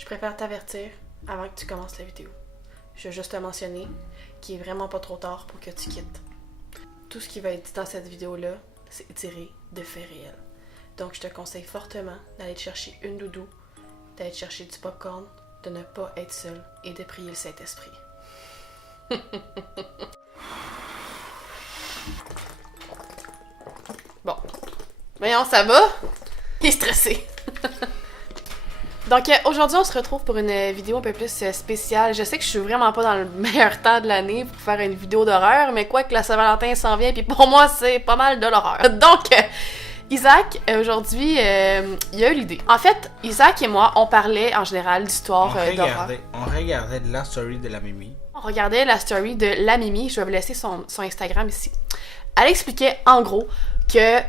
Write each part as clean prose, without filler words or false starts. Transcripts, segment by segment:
Je préfère t'avertir avant que tu commences la vidéo. Je veux juste te mentionner qu'il est vraiment pas trop tard pour que tu quittes. Tout ce qui va être dit dans cette vidéo-là, c'est tiré de faits réels. Donc je te conseille fortement d'aller te chercher une doudou, d'aller te chercher du popcorn, de ne pas être seul et de prier le Saint-Esprit. Bon. Voyons, ça va? Il est stressé. Donc aujourd'hui, on se retrouve pour une vidéo un peu plus spéciale. Je sais que je suis vraiment pas dans le meilleur temps de l'année pour faire une vidéo d'horreur, mais quoi que la Saint-Valentin s'en vient, puis pour moi, c'est pas mal de l'horreur. Donc, Isaac, aujourd'hui, il a eu l'idée. En fait, Isaac et moi, on parlait en général d'histoires d'horreur. On regardait la story de la Mimi. On regardait la story de la Mimi. Je vais vous laisser son Instagram ici. Elle expliquait en gros que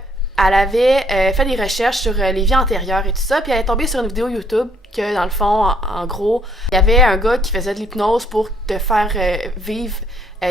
elle avait fait des recherches sur les vies antérieures et tout ça, puis elle est tombée sur une vidéo YouTube que, dans le fond, en gros, il y avait un gars qui faisait de l'hypnose pour te faire vivre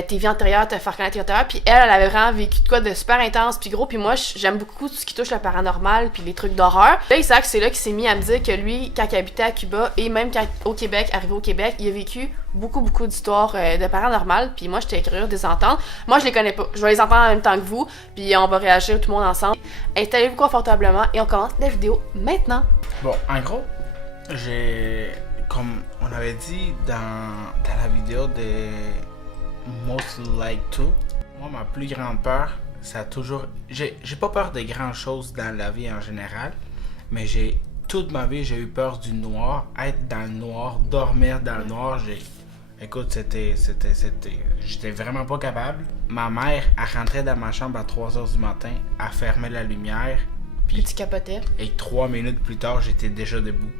tes vies antérieures, te faire connaître tes antérieures, puis elle avait vraiment vécu de quoi de super intense, puis gros, puis moi, j'aime beaucoup tout ce qui touche le paranormal, puis les trucs d'horreur. Là, Isaac, c'est là qu'il s'est mis à me dire que lui, quand il habitait à Cuba, et même quand au Québec, arrivé au Québec, il a vécu beaucoup d'histoires de paranormal, puis moi, j'étais curieuse de les entendre. Moi, je les connais pas. Je vais les entendre en même temps que vous, puis on va réagir tout le monde ensemble. Installez-vous confortablement, et on commence la vidéo maintenant. Bon, en gros, comme on avait dit dans la vidéo de Most Like To, moi, ma plus grande peur, ça a toujours... J'ai pas peur de grand choses dans la vie en général, mais toute ma vie, j'ai eu peur du noir, être dans le noir, dormir dans le noir. Écoute, j'étais vraiment pas capable. Ma mère, elle rentrait dans ma chambre à 3h du matin, elle fermait la lumière, Puis tu capotais. Et 3 minutes plus tard, j'étais déjà debout.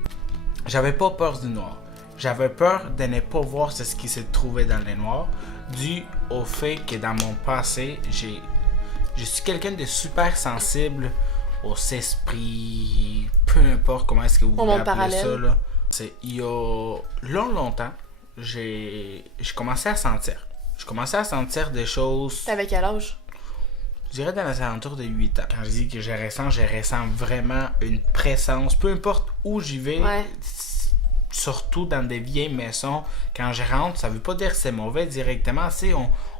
J'avais pas peur du noir. J'avais peur de ne pas voir ce qui se trouvait dans le noir, dû au fait que dans mon passé, je suis quelqu'un de super sensible aux esprits, peu importe comment est-ce que vous voulez appeler ça. Là. Il y a longtemps, j'ai commencé à sentir. Je commençais à sentir des choses... T'avais quel âge? Je dirais dans les alentours de 8 ans. Quand je dis que je ressens vraiment une présence. Peu importe où j'y vais, surtout dans des vieilles maisons, quand je rentre, ça veut pas dire que c'est mauvais directement.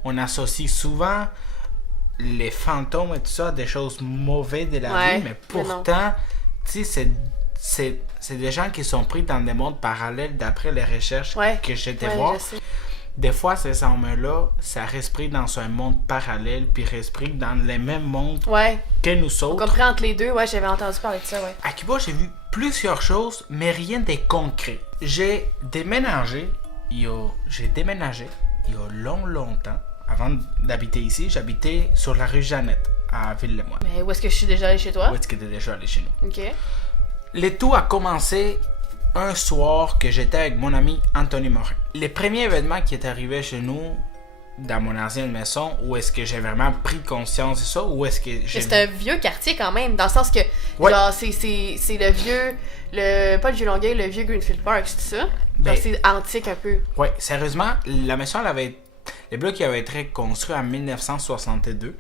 On associe souvent les fantômes et tout ça à des choses mauvaises de la vie, mais pourtant, c'est des gens qui sont pris dans des mondes parallèles d'après les recherches que j'étais voir. Des fois, ces hommes-là, ça respire dans un monde parallèle, puis respire dans les mêmes mondes que nous autres. On comprend entre les deux, j'avais entendu parler de ça, À Cuba, j'ai vu plusieurs choses, mais rien de concret. J'ai déménagé il y a longtemps. Avant d'habiter ici, j'habitais sur la rue Jeannette, à Ville-les-Moines. Mais où est-ce que je suis déjà allé chez toi? Où est-ce que tu es déjà allé chez nous? OK. Le tout a commencé un soir que j'étais avec mon ami Anthony Morin. Le premier événement qui est arrivé chez nous, dans mon ancienne maison, où est-ce que j'ai vraiment pris conscience de ça, où est-ce que j'ai... C'est un vieux quartier quand même, dans le sens que, genre, c'est le vieux, pas le vieux Longueuil, le vieux Greenfield Park, c'est ça? Genre, c'est antique un peu. Ouais, sérieusement, la maison, les blocs avaient été construits en 1962.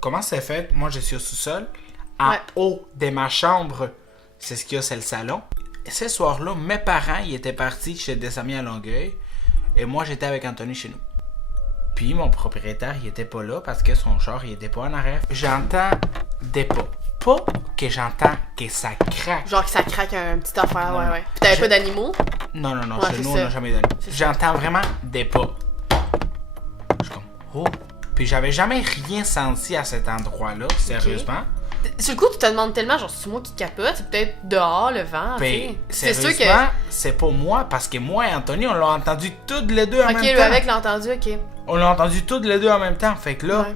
Comment c'est fait? Moi, je suis au sous-sol. En haut de ma chambre, c'est ce qu'il y a, c'est le salon. Et ce soir-là, mes parents, ils étaient partis chez des amis à Longueuil. Et moi, j'étais avec Anthony chez nous. Puis, mon propriétaire, il était pas là parce que son char, il était pas en arrêt. J'entends des pas. Pas que j'entends que ça craque. Genre que ça craque un petit affaire, ouais. Puis t'avais pas d'animaux? Non, chez nous, on n'a jamais d'animaux. J'entends vraiment des pas. Je suis comme, oh. Puis, j'avais jamais rien senti à cet endroit-là, sérieusement. Sur le coup, tu te demandes tellement, genre, c'est moi qui capote, c'est peut-être dehors, le vent, c'est sûr que... c'est pas moi, parce que moi et Anthony, on l'a entendu tous les deux en même temps. Ok, lui avec l'a entendu, ok. On l'a entendu tous les deux en même temps, fait que là,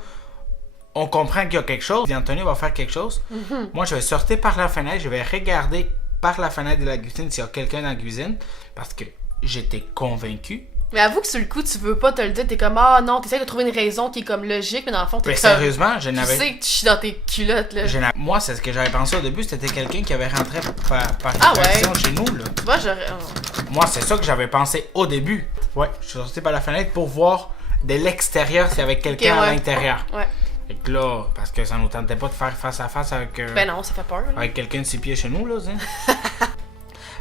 on comprend qu'il y a quelque chose, et Anthony va faire quelque chose. Moi, je vais sortir par la fenêtre, je vais regarder par la fenêtre de la cuisine s'il y a quelqu'un dans la cuisine, parce que j'étais convaincu. Mais avoue que sur le coup, tu veux pas te le dire, t'es comme, non, t'essaies de trouver une raison qui est comme logique, mais dans le fond, t'es sérieusement, tu sais que tu chies dans tes culottes, là. Moi, c'est ce que j'avais pensé au début, c'était quelqu'un qui avait rentré par chez nous, là. Moi, Moi, c'est ça que j'avais pensé au début. Ouais, je suis sorti par la fenêtre pour voir de l'extérieur s'il y avait quelqu'un à l'intérieur. Ouais. Et que là, parce que ça nous tentait pas de faire face à face avec... Ben non, ça fait peur, là. Avec quelqu'un de 6 pieds chez nous, là,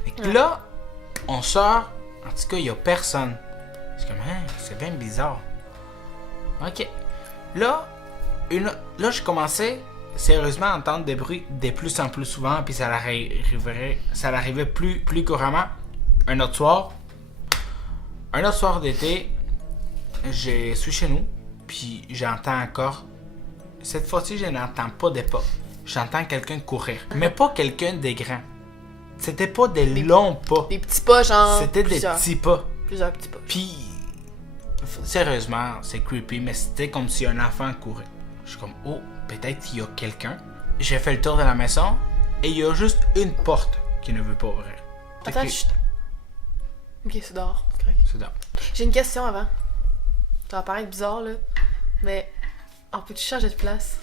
Et que là, On sort, en tout cas, il n'y a personne. C'est comme, hein, c'est bien bizarre. Ok. Là, je commençais sérieusement à entendre des bruits de plus en plus souvent, puis ça l'arrivait plus couramment. Un autre soir d'été, je suis chez nous, puis j'entends encore. Cette fois-ci, je n'entends pas des pas. J'entends quelqu'un courir. Mais pas quelqu'un des grands. C'était pas des longs pas. Des petits pas, genre. C'était des petits pas. Plusieurs petits pas. Puis, sérieusement, c'est creepy, mais c'était comme si un enfant courait. Je suis comme, oh, peut-être qu'il y a quelqu'un. J'ai fait le tour de la maison et il y a juste une porte qui ne veut pas ouvrir. Attends, chut. Ok, c'est dehors. C'est correct. C'est dehors. J'ai une question avant. Ça va paraître bizarre, là. Mais, on peut-tu changer de place?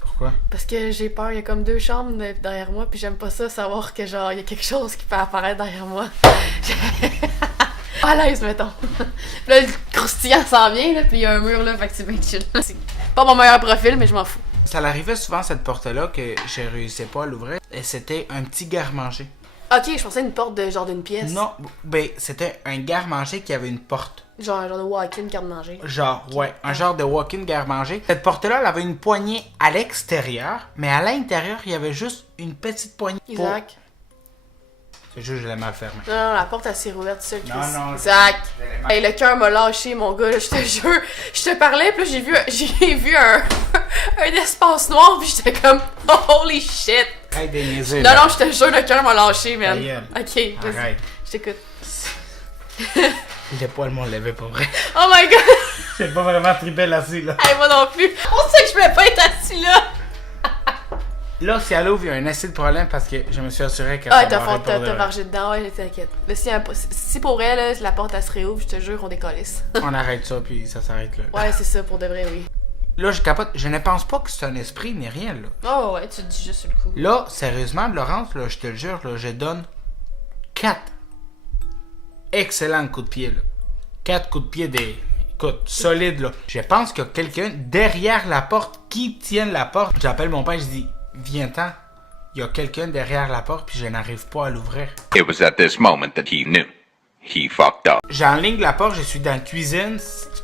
Pourquoi? Parce que j'ai peur, il y a comme 2 chambres derrière moi, puis j'aime pas ça, savoir que genre, il y a quelque chose qui peut apparaître derrière moi. À l'aise, mettons. Là, le croustillant s'en vient, là, puis il y a un mur, là, fait que c'est bien chill. C'est pas mon meilleur profil, mais je m'en fous. Ça l'arrivait souvent, cette porte-là, que je réussissais pas à l'ouvrir. Et c'était un petit garde-manger. Ok, je pensais à une porte de genre d'une pièce. Non, ben, c'était un garde-manger qui avait une porte. Genre un genre de walk-in garde-manger. Genre, ouais, un genre de walk-in garde-manger. Cette porte-là, elle avait une poignée à l'extérieur, mais à l'intérieur, il y avait juste une petite poignée. Isaac. C'est juste que je l'ai mal fermée. Non, la porte elle s'est rouverte seule. Non, Isaac. Hey, le cœur m'a lâché, mon gars, je te jure. Je te parlais, puis là, j'ai vu un espace noir, puis j'étais comme, holy shit. Hey, des niaiseux, non, je te jure, le cœur m'a lâché, man. Ok, arrête. Je t'écoute. Les poils m'ont levé, pas vrai. Oh my god. J'ai pas vraiment trippé là-dessus, là. Hey, moi non plus. On sait que je voulais pas être assis là. Là, si elle ouvre, il y a un assez de problème parce que je me suis assuré qu'elle t'as vargé dedans, ouais, t'inquiète. Mais si pour elle, là, la porte elle se réouvre, je te jure, on décollisse. On arrête ça, puis ça s'arrête là. Ouais, c'est ça, pour de vrai, oui. Là, je capote. Je ne pense pas que c'est un esprit ni rien, là. Oh, ouais, tu te dis juste sur le coup. Là, sérieusement, Laurence, là, je te le jure, là, je donne 4 excellents coups de pied, là. 4 coups de pied écoute, solides, là. Je pense qu'il y a quelqu'un derrière la porte qui tient la porte. J'appelle mon père, je dis, viens-t'en. Il y a quelqu'un derrière la porte, puis je n'arrive pas à l'ouvrir. It was at this moment that he knew. He fucked up. J'enligne la porte, je suis dans la cuisine,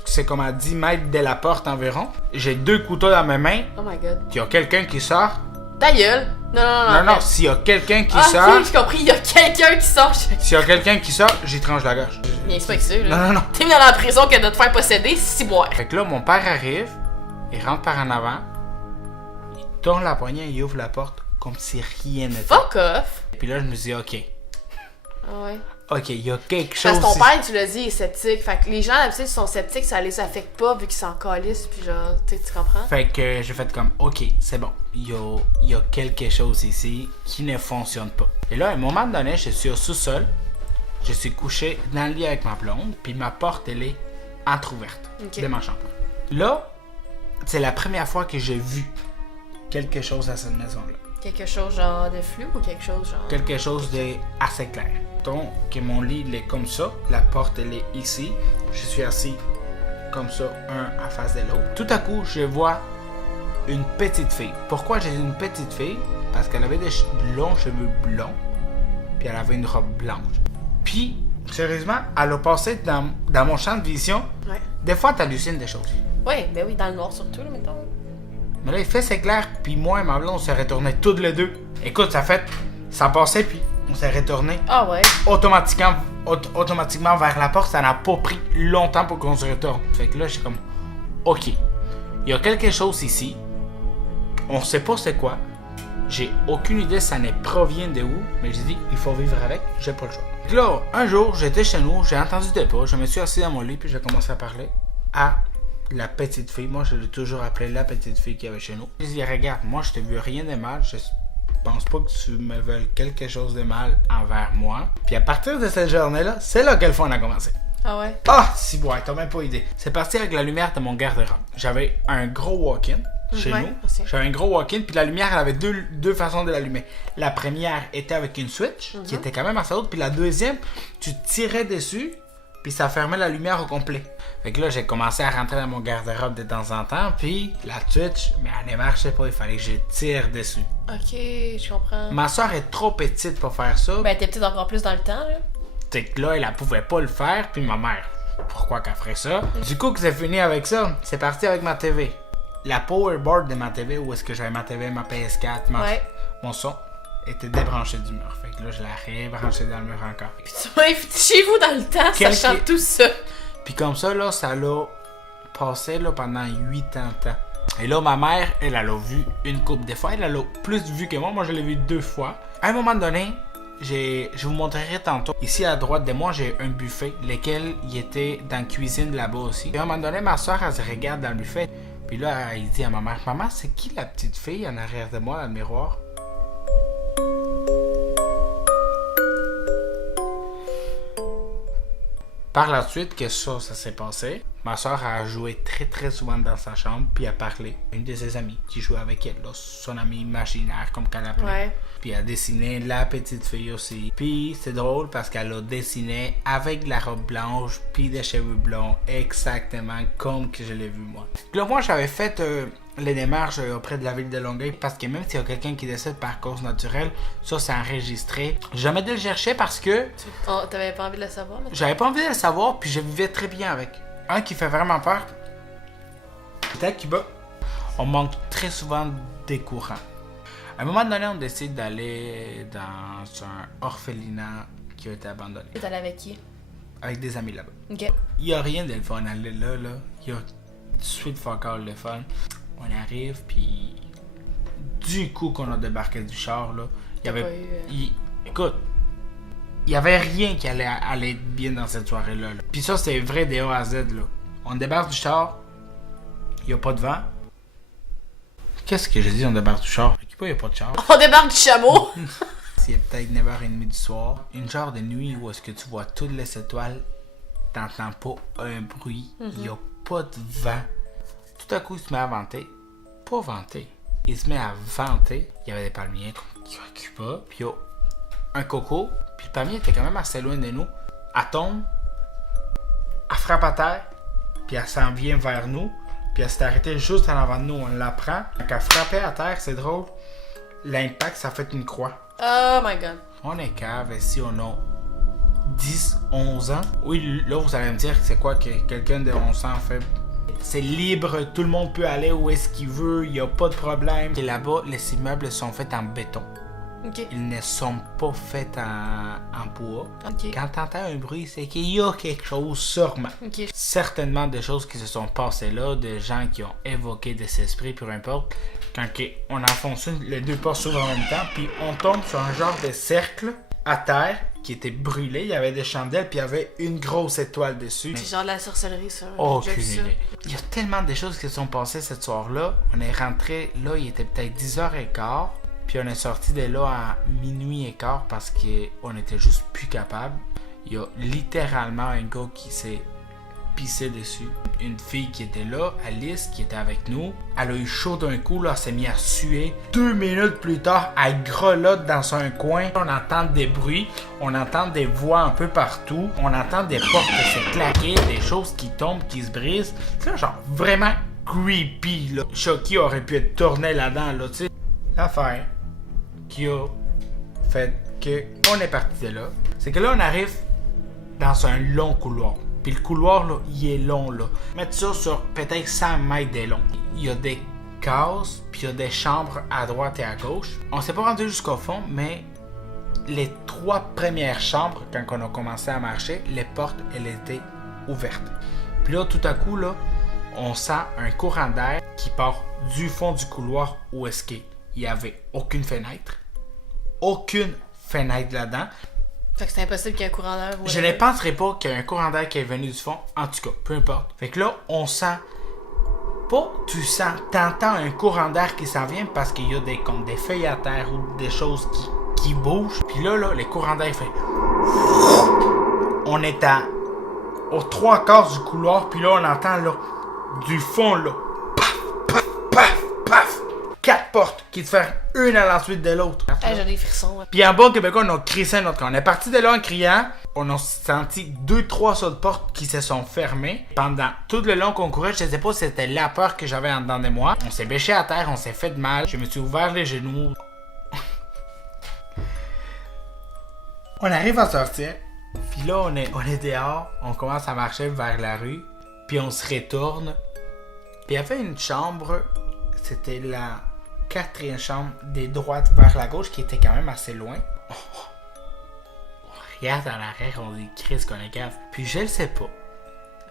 c'est comme à 10 mètres de la porte environ. J'ai 2 couteaux dans mes mains. Oh my god. Il y a quelqu'un qui sort. Ta gueule! Non, S'il y a quelqu'un qui sort. Ok, j'ai compris, il y a quelqu'un qui sort. S'il y a quelqu'un qui sort, j'y tranche la gorge. Bien, c'est pas que ça, là. Non. T'es mis dans la prison que de te faire posséder, si boire. Fait que là, mon père arrive, il rentre par en avant, il tourne la poignée, il ouvre la porte comme si rien n'était. Fuck off! Puis là, je me dis, ok. Ah ouais. Ok, il y a quelque chose. Parce que ton père, tu l'as dit, il est sceptique. Fait que les gens, d'habitude, sont sceptiques, ça les affecte pas vu qu'ils s'en calissent, puis genre, tu comprends? Fait que j'ai fait comme, ok, c'est bon. Il y a quelque chose ici qui ne fonctionne pas. Et là, à un moment donné, je suis au sous-sol. Je suis couché dans le lit avec ma blonde, puis ma porte, elle est entrouverte de ma chambre. Là, c'est la première fois que j'ai vu quelque chose à cette maison-là. Quelque chose genre de flou ou quelque chose genre... Quelque chose de assez clair. Donc, que mon lit, il est comme ça. La porte, elle est ici. Je suis assis comme ça, un à face de l'autre. Tout à coup, je vois une petite fille. Pourquoi j'ai une petite fille? Parce qu'elle avait des longs cheveux blonds. Puis elle avait une robe blanche. Puis, sérieusement, elle a passé dans mon champ de vision. Ouais. Des fois, t'hallucines des choses. Ouais, ben oui, dans le noir surtout, là, mettons. Mais là, il fait c'est clair, puis moi et ma blonde, on s'est retournés toutes les deux. Écoute, ça passait, puis on s'est retournés. Ah ouais? Automatiquement vers la porte, ça n'a pas pris longtemps pour qu'on se retourne. Fait que là, j'ai comme, ok, il y a quelque chose ici. On sait pas c'est quoi. J'ai aucune idée ça ne provient de où, mais j'ai dit, il faut vivre avec, j'ai pas le choix. Fait que là, un jour, j'étais chez nous, j'ai entendu des pas, je me suis assis dans mon lit, puis j'ai commencé à parler à la petite fille. Moi, je l'ai toujours appelée la petite fille qu'il y avait chez nous. Je dis, regarde, moi, je te veux rien de mal. Je pense pas que tu me veuilles quelque chose de mal envers moi. Puis à partir de cette journée-là, c'est là que le fun a commencé. Ah ouais? Ah, si ouais, t'as même pas idée. C'est parti avec la lumière de mon garde-robe. J'avais un gros walk-in chez nous. Merci. J'avais un gros walk-in, puis la lumière, elle avait deux façons de l'allumer. La première était avec une switch, qui était quand même assez haute. Puis la deuxième, tu tirais dessus, puis ça fermait la lumière au complet. Fait que là, j'ai commencé à rentrer dans mon garde-robe de temps en temps, puis la Twitch, mais elle ne marchait pas, il fallait que je tire dessus. Ok, je comprends. Ma soeur est trop petite pour faire ça. Ben, t'es peut-être encore plus dans le temps, là. C'est que là, elle pouvait pas le faire, puis ma mère, pourquoi qu'elle ferait ça? Du coup, que c'est fini avec ça, c'est parti avec ma TV. La powerboard de ma TV, où est-ce que j'avais ma TV, ma PS4, mon son, était débranché du mur. Fait que là, je l'ai rebranché dans le mur encore. Puis tu m'as invité chez vous dans le temps, sachant tout ça. Puis comme ça, là, ça l'a passé là, pendant 80 ans. Et là, ma mère, elle a vu une couple de fois. Elle a plus vu que moi. Moi, je l'ai vu 2 fois. À un moment donné, je vous montrerai tantôt. Ici, à droite de moi, j'ai un buffet, lequel il était dans la cuisine là-bas aussi. Et à un moment donné, ma soeur, elle se regarde dans le buffet. Puis là, elle dit à ma mère, « Maman, c'est qui la petite fille en arrière de moi dans le miroir? » Par la suite que ça s'est passé, ma soeur a joué très très souvent dans sa chambre, puis a parlé. Une de ses amies qui jouait avec elle, là, son amie imaginaire, comme qu'elle appelait. Ouais. Puis elle a dessiné la petite fille aussi. Puis c'est drôle parce qu'elle a dessiné avec la robe blanche, puis des cheveux blonds, exactement comme que je l'ai vu moi. Puis là, moi, j'avais fait les démarches auprès de la ville de Longueuil, parce que même s'il y a quelqu'un qui décède par cause naturelle, ça c'est enregistré. J'ai jamais dû le chercher parce que... T'avais pas envie de le savoir? J'avais pas envie de le savoir, puis je vivais très bien avec. Un qui fait vraiment peur, peut-être Cuba. On manque très souvent des courants. À un moment donné, on décide d'aller dans un orphelinat qui a été abandonné. Et t'allais avec qui? Avec des amis là-bas. Ok. Il n'y a rien de le fun à aller là. Il y a tout de suite fuck all le fun. On arrive, puis du coup qu'on a débarqué du char, là, il y avait... Écoute, il y avait rien qui allait être bien dans cette soirée-là. Là. Puis ça, c'est vrai des A à Z. Là. On débarque du char, il n'y a pas de vent. Qu'est-ce que j'ai dit, on débarque du char? Il n'y a pas de char. On débarque du chameau! C'est peut-être 9h30 du soir. Une genre de nuit où est-ce que tu vois toutes les étoiles, t'entends pas un bruit, il n'y a pas de vent. Tout à coup, il se met à vanter. Pas vanter. Il se met à vanter. Il y avait des palmiers qui reculent pas. Puis il y a un coco. Puis le palmier était quand même assez loin de nous. Elle tombe. Elle frappe à terre. Puis elle s'en vient vers nous. Puis elle s'est arrêtée juste en avant de nous. On la prend. Quand elle frappait à terre, c'est drôle. L'impact, ça fait une croix. Oh my god. On est cave. Ici, on a 10, 11 ans. Oui, là, vous allez me dire que c'est quoi que quelqu'un de 11 ans fait. C'est libre, tout le monde peut aller où est-ce qu'il veut, il n'y a pas de problème. Et là-bas, les immeubles sont faits en béton. Okay. Ils ne sont pas faits en bois. Okay. Quand tu entends un bruit, c'est qu'il y a quelque chose, sûrement. Okay. Certainement des choses qui se sont passées là, de gens qui ont évoqué des esprits, peu importe. Quand on enfonce les deux portes s'ouvrent en même temps, puis on tombe sur un genre de cercle à terre qui était brûlé, il y avait des chandelles, puis il y avait une grosse étoile dessus. C'est genre de la sorcellerie, ça. Aucune idée. Il y a tellement de choses qui se sont passées cette soir-là. On est rentré, là, il était peut-être 10h15, puis on est sorti de là à minuit et quart parce qu'on était juste plus capable. Il y a littéralement un gars qui s'est pissé dessus. Une fille qui était là, Alice, qui était avec nous, elle a eu chaud d'un coup, là, elle s'est mise à suer. 2 minutes plus tard, elle grelotte dans un coin. On entend des bruits, on entend des voix un peu partout, on entend des portes se claquer, des choses qui tombent, qui se brisent. C'est genre vraiment creepy, là. Chucky aurait pu être tourné là-dedans, là, tu sais. L'affaire qui a fait que on est parti de là, c'est que là, on arrive dans un long couloir. Puis le couloir, là, il est long, là. Mettre ça sur peut-être 100 mètres de long. Il y a des cases, puis il y a des chambres à droite et à gauche. On s'est pas rendu jusqu'au fond, mais les 3 premières chambres, quand on a commencé à marcher, les portes, elles étaient ouvertes. Puis là, tout à coup, là, on sent un courant d'air qui part du fond du couloir où est-ce qu'il y avait aucune fenêtre. Aucune fenêtre là-dedans. Fait que c'est impossible qu'il y ait un courant d'air. Je ne penserais pas qu'il y a un courant d'air qui est venu du fond. En tout cas, peu importe. Fait que là, on sent... Pas tu sens, t'entends un courant d'air qui s'en vient parce qu'il y a comme des feuilles à terre ou des choses qui bougent. Puis là, le courant d'air fait... On est aux 3/4 du couloir, puis là, on entend là, du fond, là... Paf, paf, paf, paf! 4 portes qui te font une à la suite de l'autre. Hey, j'ai des frissons. Ouais. Puis en bas, Québécois, on a crissé notre camp. On est parti de là en criant. On a senti 2-3 autres portes qui se sont fermées. Pendant tout le long qu'on courait, je ne sais pas si c'était la peur que j'avais en dedans de moi. On s'est bêché à terre, on s'est fait de mal. Je me suis ouvert les genoux. On arrive à sortir. Puis là, on est dehors, on commence à marcher vers la rue, puis on se retourne. Puis il y avait une chambre, c'était la 4e chambre des droites vers la gauche, qui était quand même assez loin. On regarde en arrière, on dit Chris qu'on est cave. Puis je le sais pas.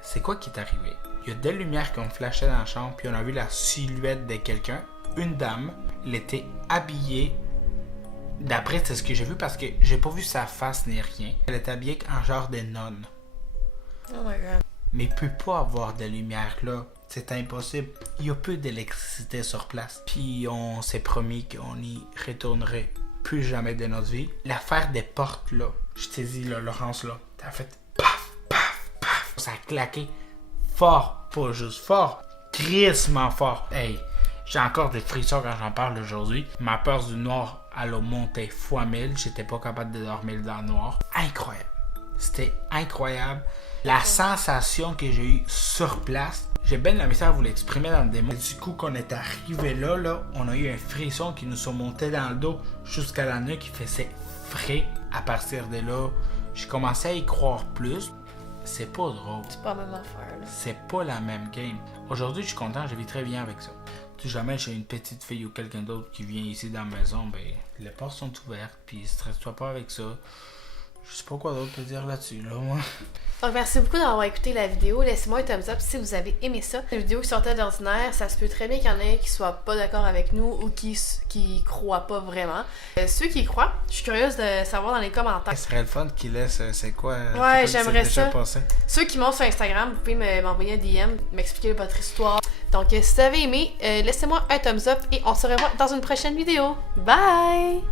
C'est quoi qui est arrivé? Il y a des lumières qui ont flashé dans la chambre, puis on a vu la silhouette de quelqu'un. Une dame, elle était habillée. D'après, c'est ce que j'ai vu parce que j'ai pas vu sa face ni rien. Elle était habillée en genre de nonne. Oh my god. Mais il peut pas avoir de lumière là. C'est impossible. Il y a peu d'électricité sur place. Puis on s'est promis qu'on n'y retournerait plus jamais de notre vie. L'affaire des portes là, je t'ai dit là, Laurence là, t'as fait paf, paf, paf. Ça a claqué fort, pas juste fort, crissement fort. Hey, j'ai encore des frissons quand j'en parle aujourd'hui. Ma peur du noir, elle a monté fois 1000. J'étais pas capable de dormir dans le noir. Incroyable. C'était incroyable. La sensation que j'ai eue sur place, j'ai bien la misère à vous l'exprimer dans le démo. Du coup, qu'on est arrivé là, on a eu un frisson qui nous sont montés dans le dos jusqu'à la nuque qui faisait frais. À partir de là, j'ai commencé à y croire plus. C'est pas drôle. C'est pas la même affaire, là. C'est pas la même game. Aujourd'hui, je suis content, je vis très bien avec ça. Si jamais j'ai une petite fille ou quelqu'un d'autre qui vient ici dans la maison, ben, les portes sont ouvertes, puis stresse-toi pas avec ça. Je sais pas quoi d'autre te dire là-dessus, là, moi. Donc, merci beaucoup d'avoir écouté la vidéo. Laissez-moi un thumbs up si vous avez aimé ça. Une vidéo qui sortait d'ordinaire, ça se peut très bien qu'il y en ait qui soient pas d'accord avec nous ou qui croient pas vraiment. Ceux qui y croient, je suis curieuse de savoir dans les commentaires. Ce serait le fun qu'ils laissent, c'est quoi? Ouais, j'aimerais ça. Passé. Ceux qui montent sur Instagram, vous pouvez m'envoyer un DM, m'expliquer votre histoire. Donc, si vous avez aimé, laissez-moi un thumbs up et on se revoit dans une prochaine vidéo. Bye!